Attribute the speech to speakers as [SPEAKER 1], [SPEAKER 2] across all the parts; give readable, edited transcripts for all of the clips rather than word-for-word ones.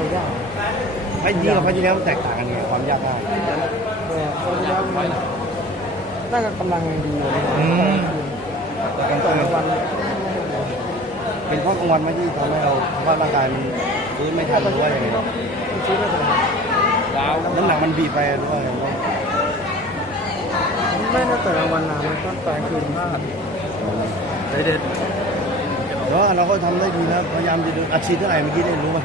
[SPEAKER 1] ยาก
[SPEAKER 2] ไอ้นี่กับไฟที่แล้วมันแตกต่างกันไงความยากง่าย
[SPEAKER 1] แต่ไฟที่แล้วมันน่าจะกำลังดีอยู่เลย
[SPEAKER 2] แต่กลาง
[SPEAKER 1] ต่อย
[SPEAKER 2] คืน
[SPEAKER 1] วัน
[SPEAKER 2] เป็นเพราะกลางวันไม่ที่ทำให้เราว่าร่างกายมันฟื้นไม่ทันหรือว่าอย่างไร
[SPEAKER 1] ซื้อไม่ถึง
[SPEAKER 2] น้ำหนักมันบีบไปหรือว่าอย่างไร
[SPEAKER 1] ไม่น่าต่อยกลางวันนะมันก็ต่อยคืนพลาด
[SPEAKER 2] เด็ดแล้วเราก็ทำได้ดีนะพยายามจะดูอัดฉีดเท่าไหร่เมื่อกี้ได้รู้ไหม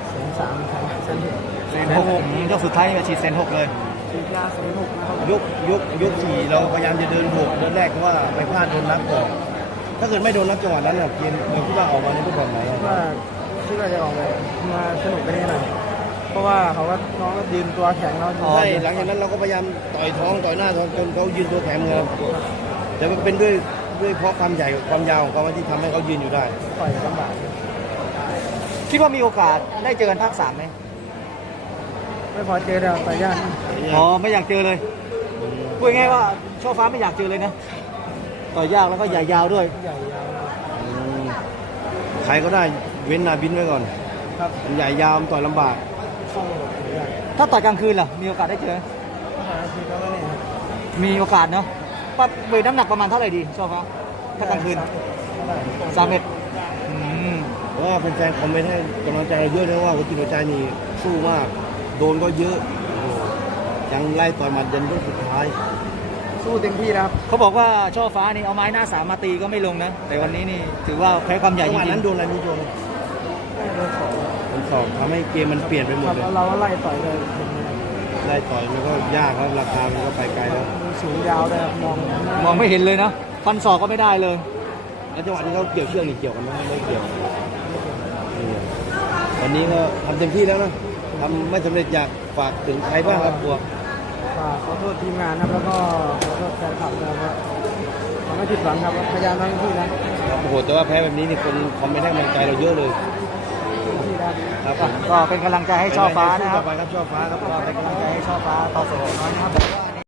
[SPEAKER 1] 2-3 ชั้น
[SPEAKER 3] เซนหกยกสุดท้ายมาฉีดเซน6เลย
[SPEAKER 1] ฉีดยา06นะครับ
[SPEAKER 2] ยกสี่เราพยายามจะเดินบวกเดินแรกเพราะว่าไปพลาดโดนนับก่อนถ้าเกิดไม่โดนนับจังหวะนั้นเนี่ยเกมเราคิดว่าออกมาในรูปแบบไหน
[SPEAKER 1] ว่าคิดว่าจะออกเลยมาสนุกไปนี่หน่อยเพราะว่าเขาก็น้องก็ยืนตัวแข็งแล้ว
[SPEAKER 2] ใช่หลังจากนั้นเราก็พยายามต่อยท้องต่อยหน้าท้องจนเขายืนตัวแข็งเลยแต่มันเป็นด้วยเพราะความใหญ่ความยาวของเขาที่ทำให้เขายืนอยู่ได้
[SPEAKER 1] ต่อยลำบาก
[SPEAKER 3] คิดว่ามีโอกาสได้เจอกันภาค 3ไหม
[SPEAKER 1] ไม่พอเจอแล้วต่อยยาก
[SPEAKER 3] อ๋อไม่อยากเจอเลยพูดง่ายๆว่าช่อฟ้าไม่อยากเจอเลยนะต่อยยากแล้วก็ใหญ่ยาวด้วย
[SPEAKER 1] ใหญ่ยาว
[SPEAKER 2] ใครก็ได้เว้นนาบินไว้ก่อน
[SPEAKER 1] ครับ
[SPEAKER 2] มันใหญ่ยาวมันต่อยลำบาก
[SPEAKER 1] เข้าต่อยยาก
[SPEAKER 3] ถ้าต่อยกลางคืนล่ะมีโอกาสได้เจอ
[SPEAKER 1] คือก็ไม่แน่ครับ
[SPEAKER 3] มีโอกาสเนาะปั๊บเวทน้ำหนักประมาณเท่าไหร่ดีช่อฟ้าถ้ากลางคืน
[SPEAKER 1] ก็ได้
[SPEAKER 3] 3 เมตร
[SPEAKER 2] เพราะว่าแฟนๆคอมเมนต์ให้กำลังใจเราเยอะนะว่าหัวจิตหัวใจนี่สู้มากโดนก็เยอะโอ้โหยังไล่ต่อยหมัดยันยกสุดท้าย
[SPEAKER 1] สู้เต็มที่แล้วครับ
[SPEAKER 3] เขาบอกว่าช่อฟ้านี่เอาไม้หน้า3มาตีก็ไม่ลงนะแต่วันนี้นี่ถือว่าแพ้ความใหญ่
[SPEAKER 2] จัง
[SPEAKER 3] จ
[SPEAKER 2] หวะ
[SPEAKER 3] ริ
[SPEAKER 2] นั้
[SPEAKER 3] ง
[SPEAKER 2] นโดนอะไรนี่โดน
[SPEAKER 1] โดนสอง
[SPEAKER 2] มันสอบทำให้เกมมันเปลี่ยนไปหม
[SPEAKER 1] ค
[SPEAKER 2] ด
[SPEAKER 1] รับ
[SPEAKER 2] เลย
[SPEAKER 1] แล้วเราก็ไล่ต่อยเลย
[SPEAKER 2] ไล่ต่อยมันก็ยากแล้วราคามันก็ไปไกลแล้ว
[SPEAKER 1] มีสูงยาวเลยครับมอง
[SPEAKER 3] ๆมองไม่เห็นเลยนะฟันศอกก็ไม่ได้เลย
[SPEAKER 2] แล้วจังหวะที่เขาเกี่ยวเชือกนี่เกี่ยวกันไหมไม่เกี่ยวนี่วันนี้ก็ทำเต็มที่แล้วนะทำไม่สำเร็จอยากฝากถึงใครบ้างครับบัว
[SPEAKER 1] ฝากขอโทษทีมงานครับแล้วก็ขอโทษแฟนคลับนะครับขอไม่ผิดหวังครับพยายามทำเต็มที่นะ
[SPEAKER 2] โอ้โหแต่ว่าแพ้แบบนี้นี่คนคอมเมนต์ให้กำลังใจเราเยอะเลย
[SPEAKER 1] เต็มที่แล้ว
[SPEAKER 2] ครับ
[SPEAKER 3] ก็เป็นกำลังใจให้ช่อฟ้านะครับ
[SPEAKER 2] ต่อไปครับช่อฟ้าครับ
[SPEAKER 3] ก็เป็นกำลังใจให้ช่อฟ้าต่อสู้น้อยนะครับ